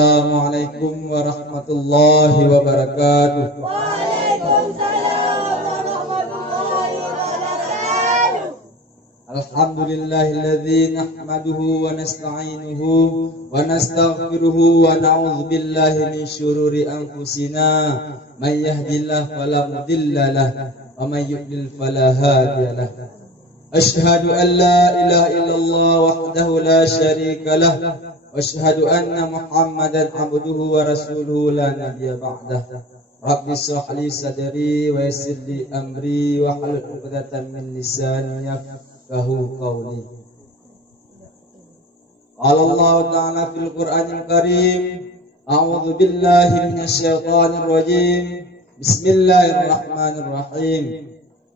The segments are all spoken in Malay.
Assalamualaikum warahmatullahi wabarakatuh. Waalaikumsalam warahmatullahi wabarakatuh. Alhamdulillahilladzi nahmaduhu wa nasta'inuhu wa nastaghfiruhu wa na'udzu billahi min syururi anfusina may yahdihillahu fala mudilla lahu wa may yudlil fala hadiya lahu. Asyhadu an la ilaha illallah wahdahu la syarika lahu واشهد ان محمدا عبده ورسوله لا نبي بعده رب اشرح لي صدري ويسر لي امري واحلل عقدة من لساني يفقهوا قولي قال الله تعالى في القرآن الكريم أعوذ بالله من الشيطان الرجيم بسم الله الرحمن الرحيم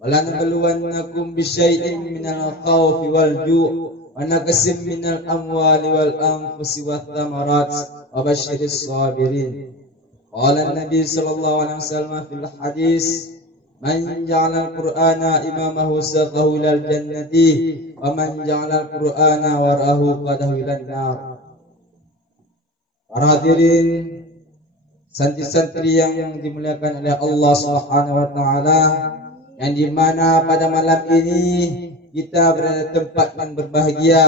ولنبلونكم بشيء من الخوف والجوع ونقسم من الأموال والأنفس والثمرات وبشر الصابرين. قال النبي صلى الله عليه وسلم في الحديث من جعل القرآن إمامه ساقه إلى الجنة ومن جعل القرآن وراه قاده إلى النار. Para hadirin, santri-santri yang dimuliakan oleh Allah Subhanahu wa taala, yang dimana pada malam ini kita berada di tempat yang berbahagia,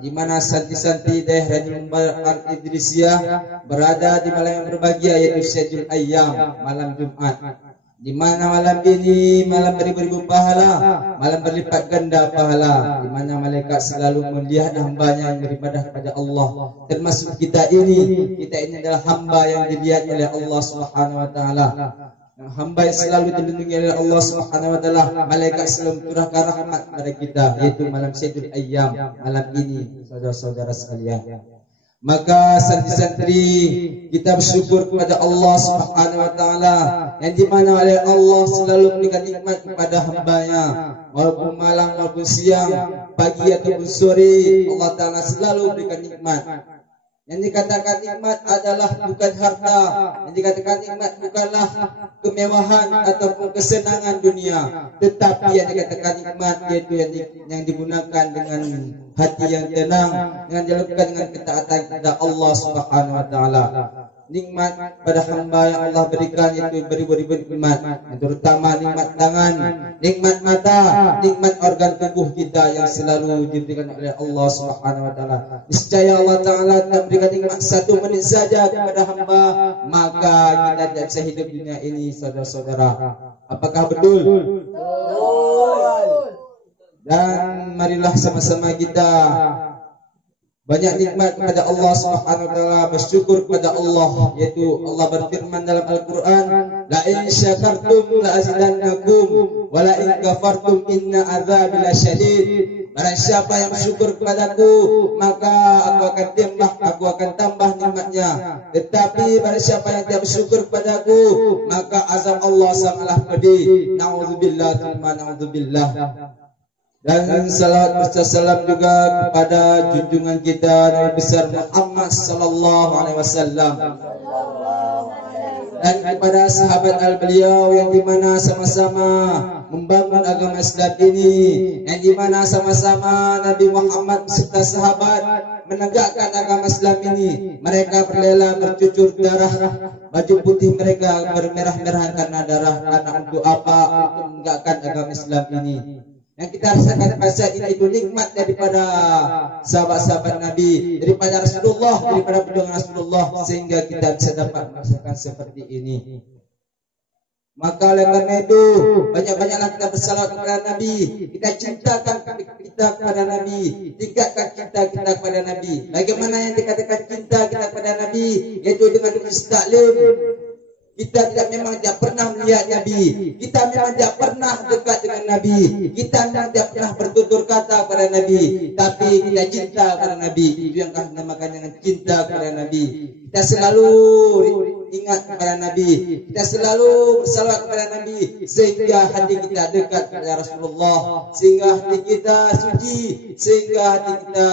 di mana santri-santri daerah Radul Mubarak Al-Idrisiyah berada di malam yang berbahagia, yaitu Syajul Ayyam, malam Jumat, di mana malam ini malam beribu-ribu pahala, malam berlipat ganda pahala, di mana malaikat selalu melihat hambanya yang beribadah kepada Allah. Termasuk kita ini adalah hamba yang dilihat oleh Allah Subhanahu wa taala. Hamba yang selalu dilindungi oleh Allah Subhanahu wa taala, malaikat selalu mencurahkan rahmat kepada kita, yaitu malam Syajul Ayyam, malam ini, saudara-saudara sekalian. Maka santri-santri kita bersyukur kepada Allah Subhanahu wa taala, yang dimana oleh Allah selalu memberikan nikmat kepada hambanya, walaupun malam maupun siang, pagi ataupun sore, Allah taala selalu memberikan nikmat. Yang dikatakan nikmat adalah bukan harta, yang dikatakan nikmat bukanlah kemewahan ataupun kesenangan dunia, tetapi yang dikatakan nikmat yaitu yang digunakan dengan hati yang tenang, dengan dilakukan dengan ketaatan kepada Allah Subhanahu wa taala. Nikmat pada hamba yang Allah berikan itu beribu-ribu nikmat, terutama nikmat tangan, nikmat mata, nikmat organ tubuh kita yang selalu diberikan oleh Allah Subhanahu wa taala. Niscaya Allah taala tak berikan nikmat satu menit saja kepada hamba, maka kita tidak bisa hidup dunia ini, saudara-saudara. Apakah betul? Betul. Dan marilah sama-sama kita banyak nikmat kepada Allah Subhanahu wa taala, bersyukur kepada Allah, yaitu Allah berfirman dalam Al-Qur'an, la in syakartum la azidannakum wa la in kafartum inna adzabi lasyadid. Barang siapa yang bersyukur kepadaku, maka aku akan tambah nikmatnya. Tetapi barang siapa yang tidak bersyukur kepadaku, maka azab Allah sangatlah pedih. Nauzubillah tsumma naudzubillah. Dan salawat wassalam juga kepada junjungan kita Nabi besar Muhammad sallallahu alaihi wasallam, dan kepada sahabat al-beliau yang dimana sama-sama membangun agama Islam ini, yang dimana sama-sama Nabi Muhammad serta sahabat menegakkan agama Islam ini. Mereka berlela bercucur darah, baju putih mereka bermerah-merah karena darah. Karena untuk apa? Untuk menegakkan agama Islam ini. Yang kita rasakan pada saat ini itu nikmat daripada sahabat-sahabat Nabi, daripada Rasulullah, daripada perjuangan Rasulullah, sehingga kita bisa dapat merasakan seperti ini. Maka oleh karena itu banyak-banyaklah kita bersalawat kepada Nabi, kita cintakan kita kepada Nabi, tingkatkan cinta kita kepada Nabi. Bagaimana yang dikatakan cinta kita kepada Nabi, yaitu dengan istaklim. Kita memang tidak pernah melihat Nabi, kita memang tidak pernah dekat dengan Nabi, kita memang tidak pernah bertutur kata kepada Nabi, tapi kita cinta kepada Nabi. Itu yang kami namakan dengan cinta kepada Nabi. Kita selalu ingat kepada Nabi, kita selalu bersalawat kepada Nabi, sehingga hati kita dekat kepada Rasulullah, sehingga hati kita suci, sehingga hati kita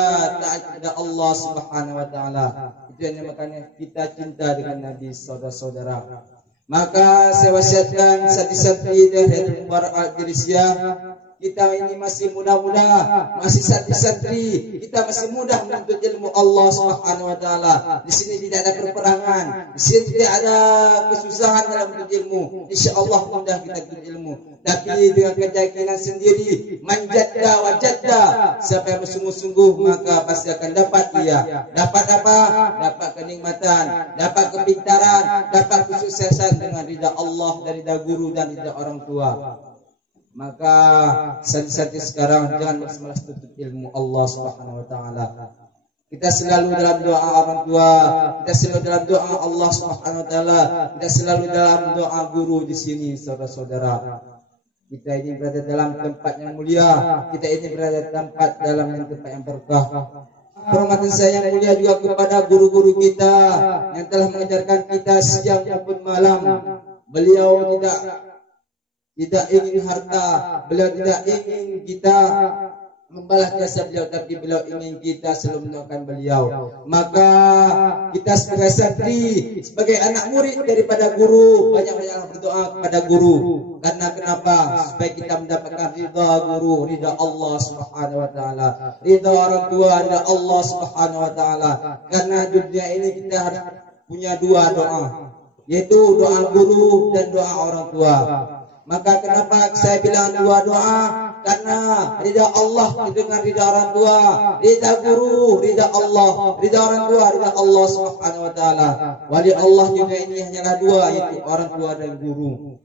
taat kepada Allah Subhanahu wa taala. Itu yang makanya kita cinta dengan Nabi, saudara-saudara. Maka saya wasiatkan santri-santri dari Radul Mubarak Al-Idrisiyah kita ini masih muda-muda, masih santri-santri, kita masih mudah menuntut ilmu Allah Subhanahu wa taala. Di sini tidak ada perperangan, di sini tidak ada kesusahan dalam menuntut ilmu. Insyaallah mudah kita menuntut ilmu. Tapi dengan keyakinan sendiri, manjadda wajadda, siapa yang bersungguh-sungguh maka pasti akan dapat dia. Dapat apa? Dapat kenikmatan, dapat kepintaran, dapat kesuksesan dengan ridha Allah dan ridha guru dan ridha orang tua. Maka santri-santri sekarang jangan malas-malas tuntut ilmu Allah Subhanahu wa taala. Kita selalu dalam doa orang tua, kita selalu dalam doa Allah Subhanahu wa taala, kita selalu dalam doa guru di sini saudara-saudara. Kita ini berada dalam tempat yang mulia, kita ini berada tempat dalam tempat yang berkah. Hormatan saya yang mulia juga kepada guru-guru kita yang telah mengajarkan kita siang maupun malam. Beliau tidak ingin harta, beliau tidak ingin kita membalas jasa beliau, tapi beliau ingin kita selalu mendoakan beliau. Maka kita sebagai santri, sebagai anak murid daripada guru, banyak-banyaklah berdoa kepada guru. Karena kenapa? Supaya kita mendapatkan ridha guru, ridha Allah Subhanahu wa taala, ridha orang tua, ridha Allah Subhanahu wa taala. Karena dunia ini kita harus punya dua doa, yaitu doa guru dan doa orang tua. Maka kenapa saya bilang dua doa? Karena ridha Allah dengan ridha orang tua, ridha guru, ridha Allah, ridha orang tua, ridha Allah Subhanahu wa taala. Wali Allah juga ini hanyalah dua, yaitu orang tua dan guru.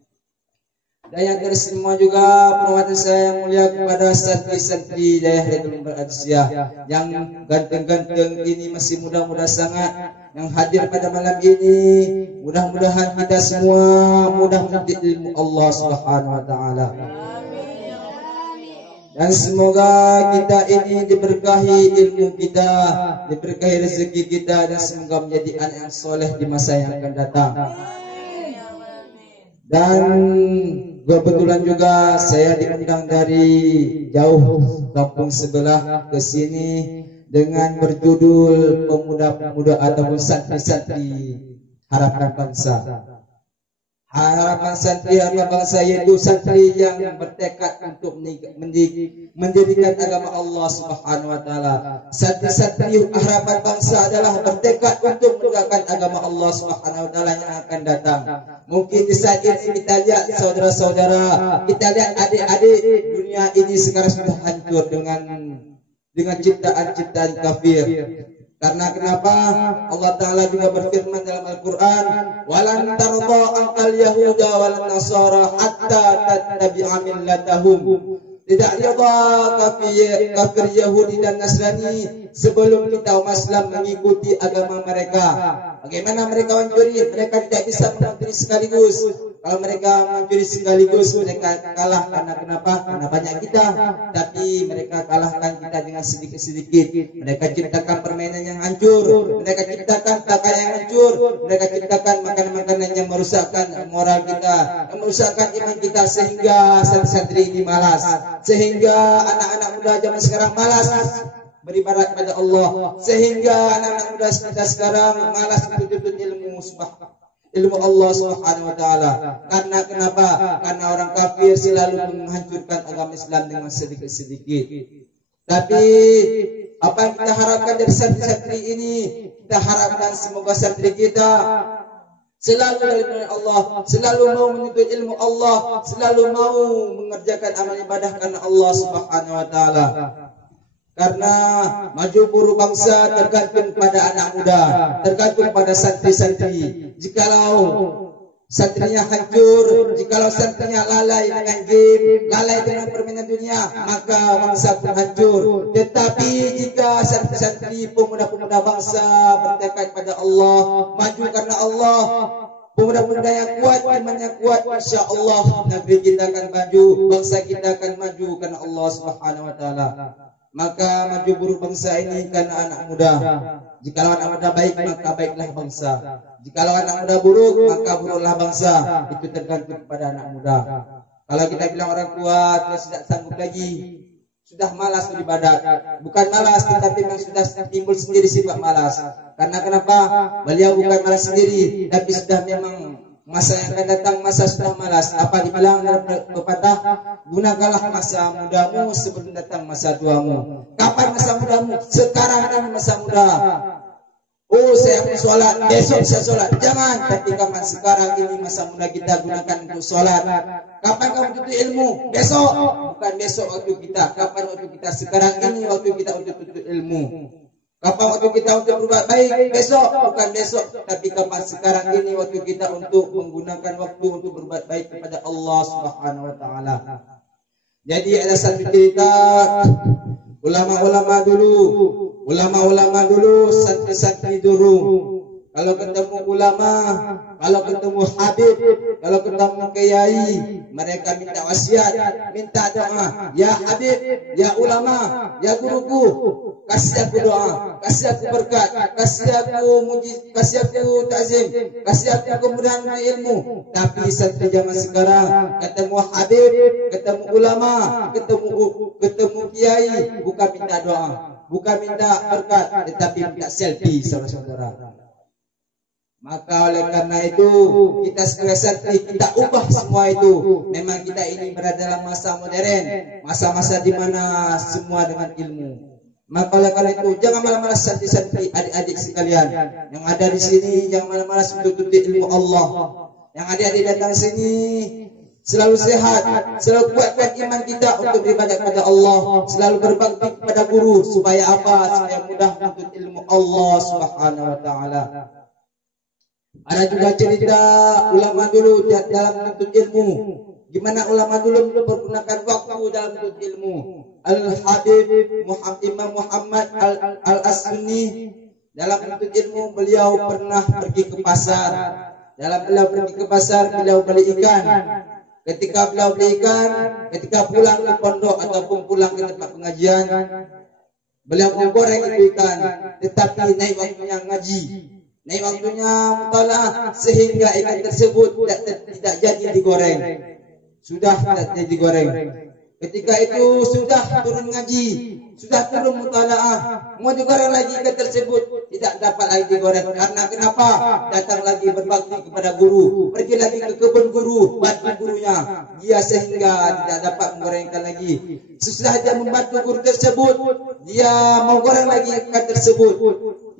Dan yang dari semua juga perawatan saya yang mulia kepada santri-santri Dayatul Adsiyah yang ganteng-ganteng ini, masih muda-muda sangat, yang hadir pada malam ini. Mudah-mudahan kita semua mudah menuntut ilmu Allah Subhanahu wa taala. Dan semoga kita ini diberkahi ilmu kita, diberkahi rezeki kita, dan semoga menjadi anak yang soleh di masa yang akan datang. Dan kebetulan juga saya diundang dari jauh kampung sebelah ke sini dengan berjudul pemuda-pemuda ataupun santri-santri harapan bangsa. Harapan santri harapan bangsa yaitu santri yang bertekad untuk mendirikan agama Allah Subhanahu wa taala. Santri-santri harapan bangsa adalah bertekad untuk menegakkan agama Allah Subhanahu wa taala yang akan datang. Mungkin di saat ini kita lihat saudara-saudara, kita lihat adik-adik, dunia ini sekarang sudah hancur dengan ciptaan-ciptaan kafir. Karena kenapa? Allah Ta'ala juga berfirman dalam Al-Quran, walan tarda angkal yahuda walan nasara hatta tattabi'a millatahum. Tidak rida kafir Yahudi dan Nasrani sebelum kita umat Islam mengikuti agama mereka. Bagaimana mereka mencuri? Mereka tidak bisa mencuri sekaligus. Kalau mereka mencuri sekaligus, mereka kalah. Karena kenapa? Karena banyak kita, tapi mereka kalahkan kita dengan sedikit-sedikit. Mereka ciptakan permainan yang hancur, mereka ciptakan pakaian yang hancur, mereka ciptakan makanan-makanan yang merusakkan moral kita, yang merusakkan iman kita, sehingga santri-santri ini malas, sehingga anak-anak muda zaman sekarang malas beribadat kepada Allah, sehingga anak-anak muda kita sekarang malas menuntut ilmu Allah Subhanahu wa taala. Karena kenapa? Karena orang kafir selalu menghancurkan agama Islam dengan sedikit-sedikit. Tapi apa yang kita harapkan dari santri-santri ini? Kita harapkan semoga santri kita selalu dari Allah, selalu mau menuntut ilmu Allah, selalu mau mengerjakan amal ibadah karena Allah Subhanahu wa taala. Karena maju buruk bangsa tergantung pada anak muda, tergantung pada santri-santri. Jikalau santrinya hancur, jikalau santrinya lalai dengan game, lalai dengan permainan dunia, maka bangsa pun hancur. Tetapi jika santri-santri pemuda-pemuda bangsa bertekad pada Allah, maju karena Allah, pemuda-pemuda yang kuat, iman yang kuat, insya Allah negeri kita akan maju, bangsa kita akan maju karena Allah Subhanahu wa taala. Maka maju buruk bangsa ini karena anak muda. Jikalau anak muda baik, maka baiklah bangsa. Jikalau anak muda buruk, maka buruklah bangsa. Itu tergantung kepada anak muda. Kalau kita bilang orang tua tidak sanggup lagi, sudah malas beribadat. Bukan malas, tetapi memang sudah timbul sendiri sifat malas. Karena kenapa? Beliau bukan malas sendiri, tapi sudah memang Masa yang akan datang masa sudah malas. Apa dibilang dalam pepatah? Gunakanlah masa mudamu sebelum datang masa tuamu. Kapan masa mudamu? Sekarang ini masa muda. Oh, saya mau sholat, besok saya sholat. Jangan, ketika sekarang ini masa muda kita gunakan untuk sholat. Kapan kamu tuntut ilmu? Besok, bukan besok waktu kita. Kapan waktu kita? Sekarang ini waktu kita untuk tuntut ilmu. Kapan waktu kita untuk berbuat baik? Besok, bukan besok. Tapi kapan sekarang ini waktu kita untuk menggunakan waktu untuk berbuat baik kepada Allah Subhanahu Wa Taala. Jadi ada satu cerita ulama-ulama dulu, santri-santri dulu. Kalau ketemu ulama, kalau ketemu habib, kalau ketemu kiai, mereka minta wasiat, minta doa. Ya habib, ya ulama, ya guruku, kasih aku doa, kasih aku berkat, kasih aku ta'zim, kasih aku kemudahan ilmu. Tapi santri zaman sekarang ketemu habib, ketemu ulama, ketemu kiai, bukan minta doa, bukan minta berkat, tetapi minta selfie, saudara-saudara. Maka oleh karena itu kita sebagai santri kita ubah semua itu. Memang kita ini berada dalam masa modern, masa-masa di mana semua dengan ilmu. Maka oleh karena itu jangan malas-malas santri-santri, adik-adik sekalian yang ada di sini, jangan malas-malas untuk tuntut ilmu Allah. Yang adik-adik datang sini selalu sehat, selalu kuatkan iman kita untuk beribadah kepada Allah, selalu berbakti kepada guru supaya apa? Supaya mudah menuntut ilmu Allah Subhanahu Wa Taala. Ada juga cerita ulama dulu dalam menuntut ilmu. Gimana ulama dulu mempergunakan waktu dalam menuntut ilmu. Al-Habib Imam Muhammad Al-As-Sunni dalam menuntut ilmu beliau pernah pergi ke pasar. Dalam beliau pergi ke pasar, beliau beli ikan. Ketika beliau beli ikan, ketika pulang ke pondok ataupun pulang ke tempat pengajian, beliau menggoreng itu ikan. Tetapi naik waktunya ngaji, naik waktunya mutalaah, sehingga ikan tersebut tidak jadi digoreng. Sudah tidak jadi digoreng. Ketika itu sudah turun ngaji, sudah turun mutalaah, mau digoreng lagi ikan tersebut tidak dapat lagi digoreng. Karena kenapa? Datang lagi berbakti kepada guru, pergi lagi ke kebun guru, bantu gurunya. Dia sehingga tidak dapat menggorengkan lagi. Sesudah dia membantu guru tersebut, dia mau goreng lagi ikan tersebut,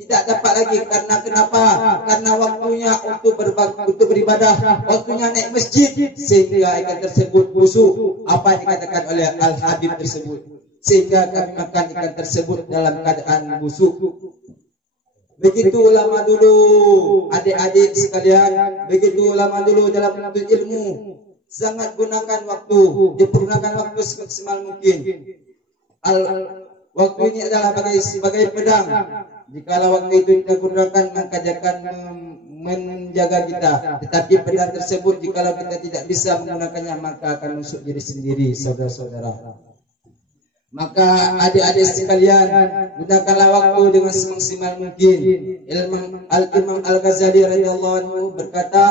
tidak dapat lagi. Karena kenapa? Karena waktunya untuk berbakti, untuk beribadah, waktunya naik masjid, sehingga ikan tersebut busuk. Apa yang dikatakan oleh Al-Habib tersebut? Sehingga kami makan ikan tersebut dalam keadaan busuk. Begitu ulama dulu, adik-adik sekalian, begitu ulama dulu dalam menuntut ilmu, sangat gunakan waktu, dipergunakan waktu semaksimal mungkin. Waktu ini adalah sebagai pedang. Jikalau waktu itu kita gunakan, maka dia akan menjaga kita. Tetapi pedang tersebut, jikalau kita tidak bisa menggunakannya, maka akan menusuk diri sendiri, saudara-saudara. Maka adik-adik sekalian, gunakanlah waktu dengan semaksimal mungkin. Imam Al-Ghazali radhiyallahu anhu berkata,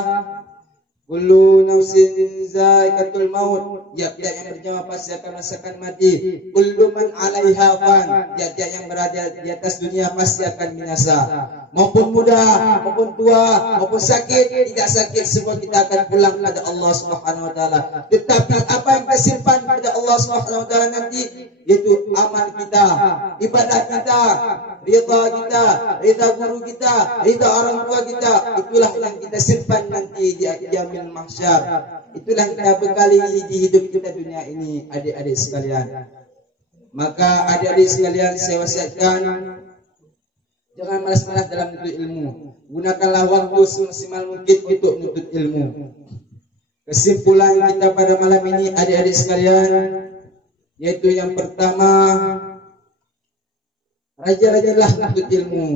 kullu nafsin za'iqatul maut, tiap-tiap yang bernyawa pasti akan merasakan mati. Kullu man 'alaiha fan, tiap-tiap yang berada di atas dunia pasti akan binasa. Maupun muda, maupun tua, maupun sakit, tidak sakit, semua kita akan pulang kepada Allah Subhanahu Wa Taala. Tetapi apa yang kita simpan kepada Allah Subhanahu Wa Taala nanti, yaitu amal kita, ibadah kita, ridha kita, ridha guru kita, ridha orang tua kita. Itulah yang kita simpan nanti di yaumil mahsyar. Itulah yang kita bekali di hidup kita dunia ini, adik-adik sekalian. Maka adik-adik sekalian, saya wasiatkan, jangan malas-malas dalam menuntut ilmu. Gunakanlah waktu semaksimal mungkin untuk menuntut ilmu. Kesimpulan kita pada malam ini, adik-adik sekalian, yaitu yang pertama, rajin-rajinlah menuntut ilmu.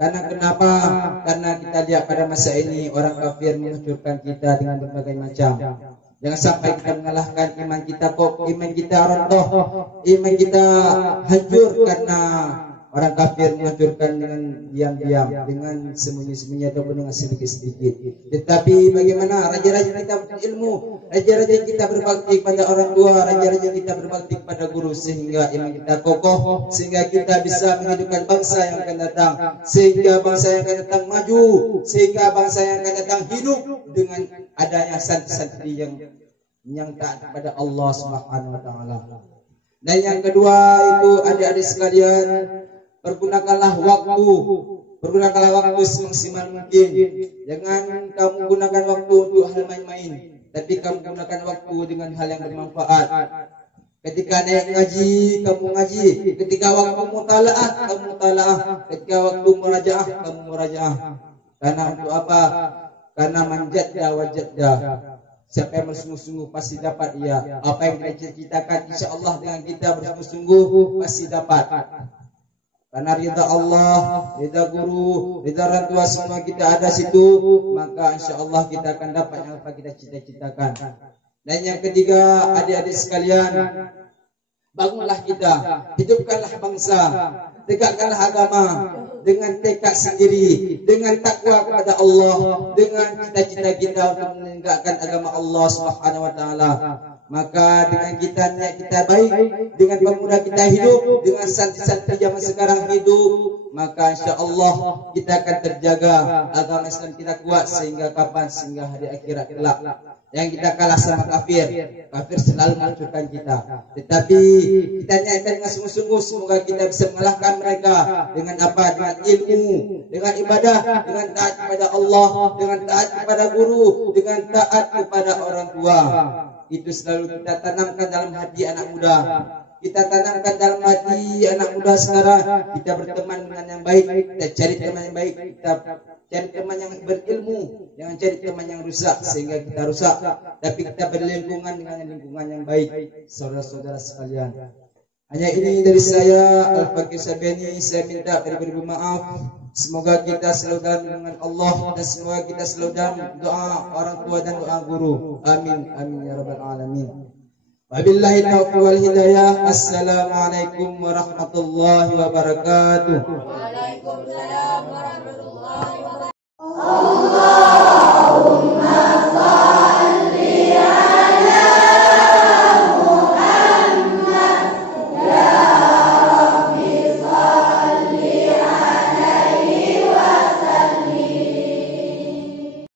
Karena kenapa? Karena kita lihat pada masa ini orang kafir menghancurkan kita dengan berbagai macam. Jangan sampai kita mengalahkan iman kita, iman kita rontoh, iman kita hancur karena orang kafir menghancurkan dengan diam-diam, dengan sembunyi-sembunyi ataupun dengan sedikit-sedikit. Tetapi bagaimana raja-raja kita berilmu, raja-raja kita berbakti kepada orang tua, raja-raja kita berbakti kepada guru, sehingga iman kita kokoh, sehingga kita bisa menghidupkan bangsa yang akan datang, sehingga bangsa yang akan datang maju, sehingga bangsa yang akan datang hidup dengan adanya santri-santri yang taat kepada Allah Subhanahu wa taala. Dan yang kedua itu adik-adik sekalian, pergunakanlah waktu semaksimal mungkin. Jangan kamu gunakan waktu untuk hal main-main, tapi kamu gunakan waktu dengan hal yang bermanfaat. Ketika naik ngaji, kamu ngaji. Ketika waktu mutalaah, kamu mutalaah. Ketika waktu murajaah, kamu murajaah. Karena untuk apa? Karena manjadda wajadda. Siapa yang bersungguh-sungguh pasti dapat ia. Apa yang kita cita-citakan, insya Allah dengan kita bersungguh-sungguh pasti dapat. Karena ridha Allah, ridha guru, ridha orang tua semua kita ada situ, maka insya Allah kita akan dapat yang apa kita cita-citakan. Dan yang ketiga, adik-adik sekalian, bangunlah kita, hidupkanlah bangsa, tegakkanlah agama dengan tekad sendiri, dengan takwa kepada Allah, dengan cita-cita kita untuk menegakkan agama Allah Subhanahu wa taala. Maka dengan kita niat kita baik, dengan pemuda kita hidup, dengan santri-santri zaman sekarang hidup, maka insya Allah kita akan terjaga agama Islam kita kuat sehingga kapan? Sehingga hari akhirat kelak. Yang kita kalah sama kafir, kafir selalu menghancurkan kita. Tetapi kita niatkan dengan sungguh-sungguh, semoga kita bisa mengalahkan mereka dengan apa? Dengan ilmu, dengan ibadah, dengan taat kepada Allah, dengan taat kepada guru, dengan taat kepada orang tua. Itu selalu kita tanamkan dalam hati anak muda. Kita tanamkan dalam hati anak muda sekarang. Kita berteman dengan yang baik, kita cari teman yang baik, kita cari teman yang berilmu, jangan cari teman yang rusak sehingga kita rusak. Tapi kita berlingkungan dengan lingkungan yang baik, saudara-saudara sekalian. Hanya ini dari saya, Al-Fakir Sabeni. Saya minta beribu maaf. Semoga kita selalu dalam lindungan Allah, dan semoga kita selalu dalam doa orang tua dan doa guru. Amin, amin ya rabbal alamin. Wabillahi taufiq wal hidayah. Assalamualaikum warahmatullahi wabarakatuh. Waalaikumsalam warahmatullahi wabarakatuh.